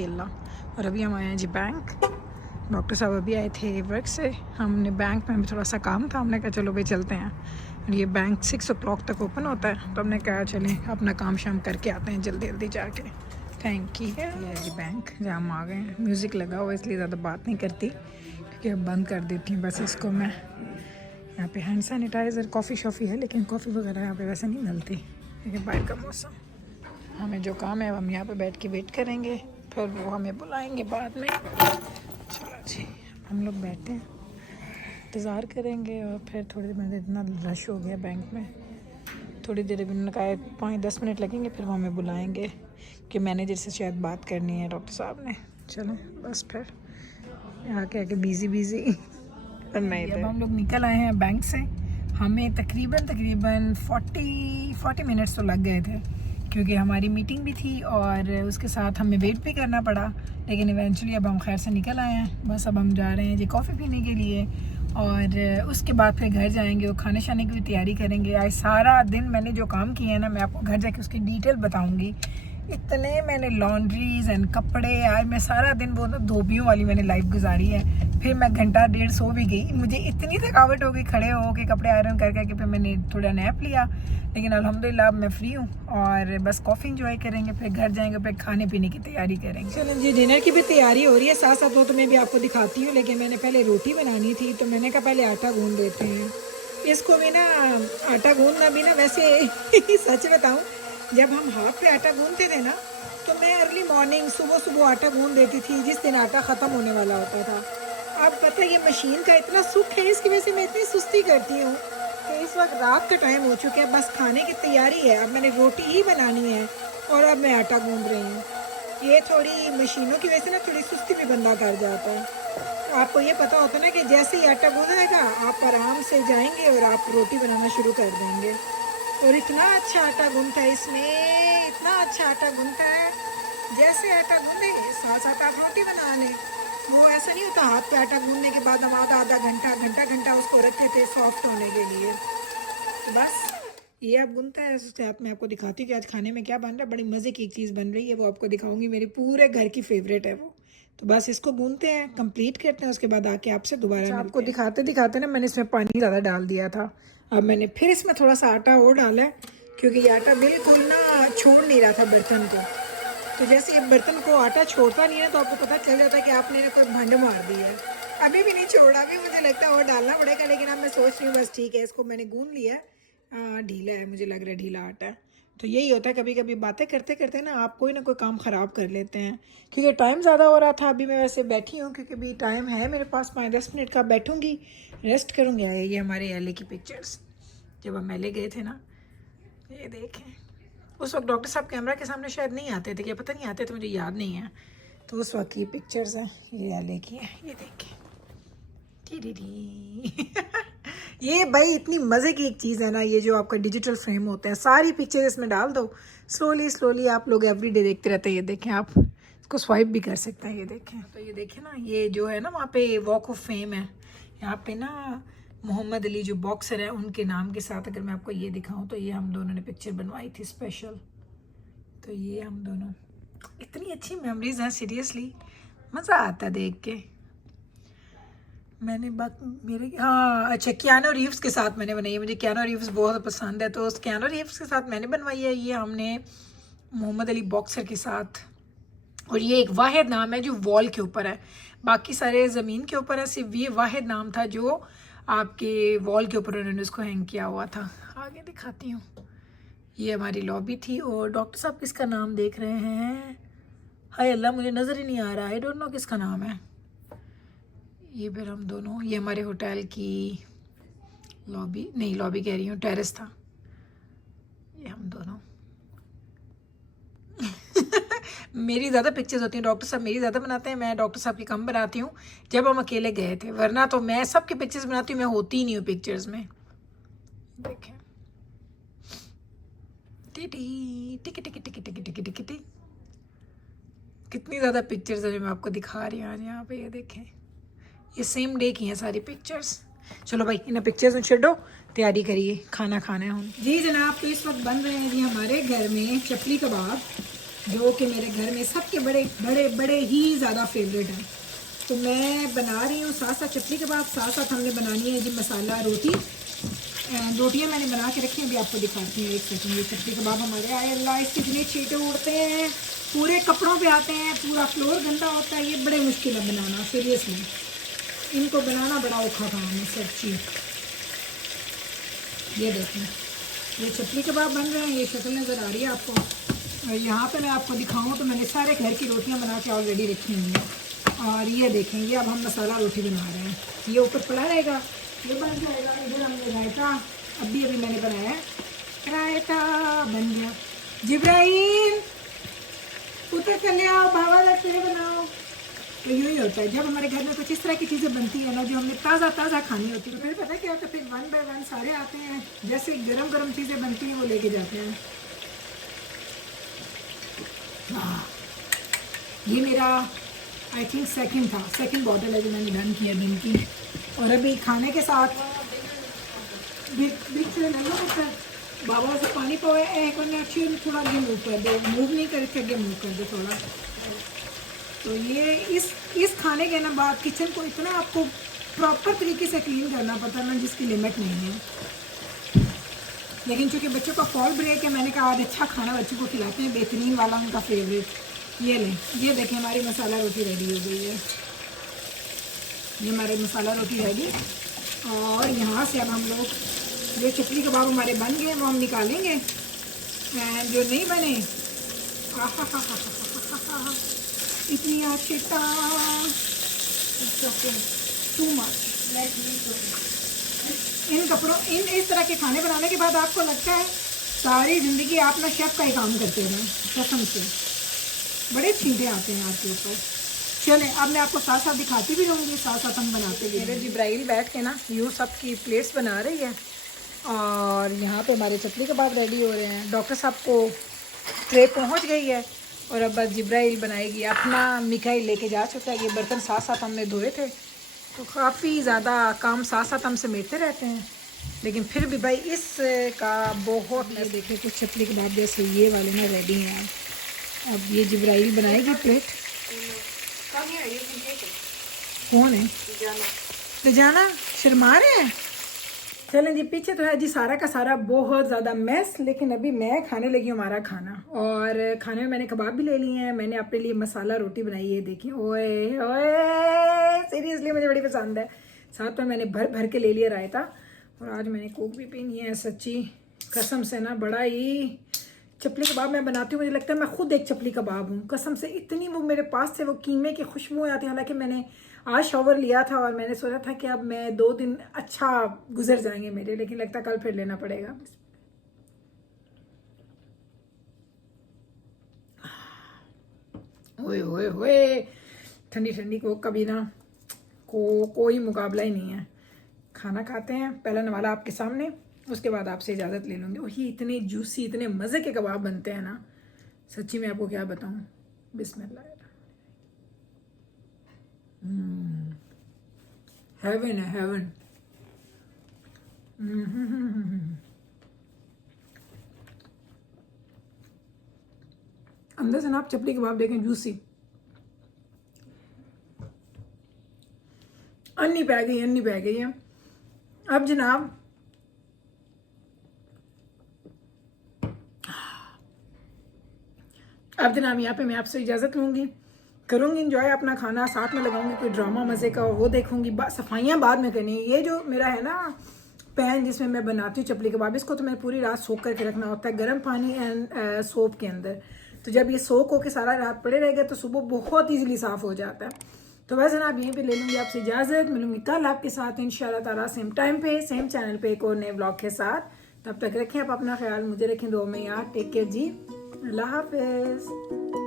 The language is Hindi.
हाय अल्लाह। और अभी हम आए हैं जी बैंक। डॉक्टर साहब अभी आए थे वर्क से। हमने बैंक में भी थोड़ा सा काम था, हमने कहा चलो भाई चलते हैं। और ये बैंक 6 o'clock तक ओपन होता है, तो हमने कहा चलें अपना काम शाम करके आते हैं जल्दी जल्दी जाके। Thank you. ये है जी बैंक जहाँ हम आ गए हैं। म्यूज़िक लगा हुआ इसलिए ज़्यादा बात नहीं करती क्योंकि अब बंद कर देती हूँ बस इसको मैं। यहाँ पे हैंड सैनिटाइज़र, कॉफ़ी शॉफ़ी है, लेकिन कॉफ़ी वगैरह यहाँ पे वैसे नहीं मिलती। लेकिन बाहर का मौसम, हमें जो काम है हम यहाँ पे बैठ के वेट करेंगे, फिर वो हमें बुलाएंगे बाद में। चलो जी, हम लोग बैठे हैं, इंतज़ार करेंगे। और फिर थोड़ी देर में इतना रश हो गया बैंक में, थोड़ी देर अभी उन्होंने कहा 5-10 मिनट लगेंगे, फिर वो हमें बुलाएंगे कि मैनेजर से शायद बात करनी है डॉक्टर साहब ने। चलें बस फिर आके बिज़ी नहीं। अब हम लोग निकल आए हैं बैंक से। हमें तकरीबन 40 मिनट्स तो लग गए थे क्योंकि हमारी मीटिंग भी थी और उसके साथ हमें वेट भी करना पड़ा। लेकिन इवेंचुअली अब हम खैर से निकल आए हैं। बस अब हम जा रहे हैं जी कॉफ़ी पीने के लिए और उसके बाद फिर घर जाएंगे और खाने शाने की भी तैयारी करेंगे। आज सारा दिन मैंने जो काम किए हैं ना, मैं आपको घर जाके उसकी डिटेल बताऊँगी। इतने मैंने लॉन्ड्रीज एंड कपड़े, आज मैं सारा दिन वो धोबियों वाली मैंने लाइफ गुजारी है। फिर मैं घंटा डेढ़ सो भी गई, मुझे इतनी थकावट हो गई खड़े हो के कपड़े आयरन कर करके। फिर मैंने थोड़ा नैप लिया, लेकिन अल्हम्दुलिल्लाह अब मैं फ्री हूँ और बस कॉफ़ी इंजॉय करेंगे, फिर घर जाएंगे, फिर खाने पीने की तैयारी करेंगे। चलो जी, डिनर की भी तैयारी हो रही है, साथ साथ वो तो मैं भी आपको दिखाती हूँ। लेकिन मैंने पहले रोटी बनानी थी, तो मैंने कहा पहले आटा गूँध देते हैं। इसको भी ना आटा गूँधना भी ना वैसे सच बताऊँ, जब हम हाथ पे आटा गूँधते थे ना, तो मैं अर्ली मॉर्निंग सुबह आटा गूँध देती थी जिस दिन आटा ख़त्म होने वाला होता था। अब पता है ये मशीन का इतना सुख है, इसकी वजह से मैं इतनी सुस्ती करती हूँ कि इस वक्त रात का टाइम हो चुका है, बस खाने की तैयारी है। अब मैंने रोटी ही बनानी है और अब मैं आटा गूँध रही हूँ। ये थोड़ी मशीनों की वजह से ना थोड़ी सुस्ती भी बंदा कर जाता है। तो आपको ये पता होता है ना कि जैसे ही आटा गूँधेगा आप आराम से जाएंगे और आप रोटी बनाना शुरू कर देंगे। और इतना अच्छा आटा गूँधता है इसमें, इतना अच्छा आटा गूँधता है। जैसे आटा गूँधे साथ साथ आप रोटी बना लें। वो ऐसा नहीं होता हाथ पे आटा गूँधने के बाद हम आधा घंटा उसको रखे थे सॉफ्ट होने के लिए। तो बस ये अब गूँधता है, उसके साथ मैं आपको दिखाती हूँ कि आज खाने में क्या बन रहा है। बड़ी मज़े की एक चीज़ बन रही है, वो आपको दिखाऊंगी। मेरे पूरे घर की फेवरेट है वो। तो बस इसको गूँधते हैं, कंप्लीट करते हैं, उसके बाद आके आपसे दोबारा आपको दिखाते ना मैंने इसमें पानी ज़्यादा डाल दिया था। अब मैंने फिर इसमें थोड़ा सा आटा और डाला है क्योंकि ये आटा बिल्कुल ना छोड़ नहीं रहा था बर्तन को। तो जैसे ये बर्तन को आटा छोड़ता नहीं है तो आपको पता चल जाता है कि आपने कोई भंड मार दी है। अभी भी नहीं छोड़ा, अभी मुझे लगता है और डालना पड़ेगा। लेकिन अब मैं सोच रही हूँ बस ठीक है, इसको मैंने गूँध लिया है। ढीला है, मुझे लग रहा है ढीला आटा है। तो यही होता है, कभी कभी बातें करते करते ना आप कोई ना कोई काम ख़राब कर लेते हैं। क्योंकि टाइम ज़्यादा हो रहा था, अभी मैं वैसे बैठी हूँ क्योंकि अभी टाइम है मेरे पास 5-10 मिनट का, बैठूँगी रेस्ट करूँगी। ये हमारे एल की पिक्चर्स जब हम एल गए थे ना, ये देखें। उस वक्त डॉक्टर साहब कैमरा के सामने शायद नहीं आते थे, क्या पता नहीं आते थे, मुझे याद नहीं है। तो उस वक्त की पिक्चर्स हैं, ये एल की है, ये देखें। ये भाई इतनी मज़े की एक चीज़ है ना, ये जो आपका डिजिटल फ्रेम होता है, सारी पिक्चर इसमें डाल दो, स्लोली आप लोग एवरीडे देखते रहते हैं। ये देखें, आप इसको स्वाइप भी कर सकते हैं। ये देखें, तो ये देखें ना, ये जो है ना वहाँ पे वॉक ऑफ फेम है, यहाँ पे ना मोहम्मद अली जो बॉक्सर है उनके नाम के साथ अगर मैं आपको ये दिखाऊं तो ये हम दोनों ने पिक्चर बनवाई थी स्पेशल। तो ये हम दोनों, इतनी अच्छी मेमोरीज हैं, सीरियसली मज़ा आता है देख के। मैंने मेरे हाँ अच्छा, कियानो रीव्स के साथ मैंने बनाई है, मुझे कियानो रीव्स बहुत पसंद है, तो उस कियानो रीव्स के साथ मैंने बनवाई है। ये हमने मोहम्मद अली बॉक्सर के साथ, और ये एक वाहिद नाम है जो वॉल के ऊपर है, बाकी सारे ज़मीन के ऊपर है, सिर्फ ये वाहिद नाम था जो आपके वॉल के ऊपर उन्होंने उसको हैंग किया हुआ था। आगे दिखाती हूँ, ये हमारी लॉबी थी। और डॉक्टर साहब किसका नाम देख रहे हैं? हाय अल्लाह, मुझे नज़र ही नहीं आ रहा, आई डोंट नो किसका नाम है। ये फिर हम दोनों, ये हमारे होटल की लॉबी, नहीं लॉबी कह रही हूँ, टेरेस था। ये हम दोनों मेरी ज़्यादा पिक्चर्स होती हैं, डॉक्टर साहब मेरी ज़्यादा बनाते हैं, मैं डॉक्टर साहब की कम बनाती हूँ जब हम अकेले गए थे, वरना तो मैं सबकी पिक्चर्स बनाती हूँ, मैं होती ही नहीं हूँ पिक्चर्स में। देखें, टिकी कितनी ज़्यादा पिक्चर्स है जो मैं आपको दिखा रही हूँ आज यहाँ पे। ये देखें, ये सेम डे की हैं सारी पिक्चर्स। चलो भाई, इन पिक्चर्स में छो, तैयारी करिए, खाना खाना है हम जी जनाब। तो इस वक्त बन रहे हैं जी हमारे घर में चपली कबाब। जो कि मेरे घर में सबके बड़े बड़े बड़े ही ज़्यादा फेवरेट हैं। तो मैं बना रही हूँ साथ साथ चटनी कबाब, साथ साथ हमने बनानी है जी मसाला रोटी। रोटियाँ मैंने बना के रखी हैं, अभी आपको दिखाती हूँ एक सेकंड। ये चटनी कबाब हमारे आए, अल्लाह इसके इतने छींटे उड़ते हैं, पूरे कपड़ों पे आते हैं, पूरा फ्लोर गंदा होता है। ये बड़े मुश्किल है बनाना, सीरियसली इनको बनाना बड़ा औखा काम है सच्ची। ये देखें, ये चटनी कबाब बन रहे हैं, ये शक्ल नज़र आ रही है आपको। और यहाँ पे मैं आपको दिखाऊँ तो मैंने सारे घर की रोटियाँ बना के ऑलरेडी रखी हुई हैं। और ये देखेंगे, अब हम मसाला रोटी बना रहे हैं। ये ऊपर पड़ा रहेगा, ये बन जाएगा। इधर हमने रायता अभी मैंने बनाया है, रायता बन गया। जिब्राहिम उतर चले आओ, बाबा लगते बनाओ। तो यही होता है जब हमारे घर में कुछ इस तरह की चीज़ें बनती है ना, जो हमने ताज़ा खानी होती है, तो फिर पता है क्या होता है, फिर वन बाय वन सारे आते हैं, जैसे गरम गरम चीज़ें बनती हैं वो लेके जाते हैं। हाँ, ये मेरा आई थिंक सेकंड बॉटल है जो मैंने डन किया दिन की। और अभी खाने के साथ बाबा से पानी पवाए एक और अच्छी थोड़ा आगे मूव कर दो, मूव नहीं करके आगे मूव कर दो थोड़ा। तो ये इस खाने के ना बाद किचन को इतना आपको प्रॉपर तरीके से क्लीन करना पड़ता है ना, जिसकी लिमिट नहीं है। लेकिन चूँकि बच्चों का फॉल ब्रेक है, मैंने कहा आज अच्छा खाना बच्चों को खिलाते हैं, बेहतरीन वाला उनका फेवरेट। ये लें, ये देखें हमारी मसाला रोटी रेडी हो गई है। ये हमारी मसाला रोटी रेडी। और यहाँ से अब हम लोग जो चटनी कबाब हमारे बन गए वो हम निकालेंगे, एंड जो नहीं बने इतनी अच्छी टू मच। इन कपड़ों इस तरह के खाने बनाने के बाद आपको लगता है सारी ज़िंदगी आप ना शेफ़ का ही काम करते रहें, कसम से। बड़े छींटे आते हैं आपके ऊपर। चलें, अब मैं आपको साथ साथ दिखाती भी रहूँगी, साथ साथ हम बनाते भी। मेरे जिब्राइल बैठ के ना यूँ सब की प्लेट्स बना रही है, और यहाँ पे हमारे चटनी कबाब रेडी हो रहे हैं। डॉक्टर साहब को ट्रे पहुँच गई है, और अब बस जिब्राइल बनाएगी अपना। मिकाइल लेके जा चुका है। ये बर्तन साथ साथ हमने धोए थे, तो काफ़ी ज़्यादा काम साथ साथ हम समेटते रहते हैं, लेकिन फिर भी भाई इस का बहुत। ये देखिए कुछ चटनी कबाब जैसे ये वाले ना रेडी हैं। अब ये जिब्राइल बनाएगी प्लेट। कौन है? तो जाना शर्मा रहे हैं। चलें जी, पीछे तो है जी सारा का सारा बहुत ज़्यादा मैस, लेकिन अभी मैं खाने लगी हूँ हमारा खाना। और खाने में मैंने कबाब भी ले लिए हैं, मैंने अपने लिए मसाला रोटी बनाई है। देखिए, ओए ओए सीरियसली मुझे बड़ी पसंद है। साथ में मैंने भर भर के ले लिया रायता, और आज मैंने कोक भी पीनी है। सच्ची कसम से ना बड़ा ही चपली कबाब मैं बनाती हूँ, मुझे लगता है मैं खुद एक चपली कबाब हूँ कसम से। इतनी वो मेरे पास से वो कीमे की खुशबू आती है। हालांकि मैंने आज शॉवर लिया था और मैंने सोचा था कि अब मैं 2 दिन अच्छा गुजर जाएंगे मेरे, लेकिन लगता है कल फिर लेना पड़ेगा। ओए ओए ओए, ठंडी ठंडी कोक कभी ना कोई मुकाबला ही नहीं है। खाना खाते हैं, पहला नवाला आपके सामने, उसके बाद आपसे इजाज़त ले लूँगी। वही इतने जूसी इतने मज़े के कबाब बनते हैं ना, सच्ची मैं आपको क्या बताऊँ। बिस्मिल्लाह, हेवन है हेवन। अंदर से ना आप चपली कबाब देखें, जूसी। अन्नी पै गई है। अब जनाब यहाँ पे मैं आपसे इजाज़त लूँगी, करूँगी इंजॉय अपना खाना, साथ में लगाऊंगी कोई ड्रामा मज़े का, वो देखूँगी। सफाइयाँ बाद में करनी है। ये जो मेरा है ना पैन जिसमें मैं बनाती हूँ चपली कबाब, इसको तो मैंने पूरी रात सोख करके रखना होता है गर्म पानी एंड सोप के अंदर। तो जब ये सोख होकर सारा रात पड़े रहेगा तो सुबह बहुत ईजीली साफ़ हो जाता है। तो वैसे ना आप यहीं पे ले लूँगी आपसे इजाज़त। मिलूँगी कल आपके साथ इंशाल्लाह ताला, सेम टाइम पे सेम चैनल पे एक और नए व्लॉग के साथ। तब तक रखें आप अपना ख्याल, मुझे रखें दुआ में यार। टेक केयर जी, अल्लाह हाफिज़।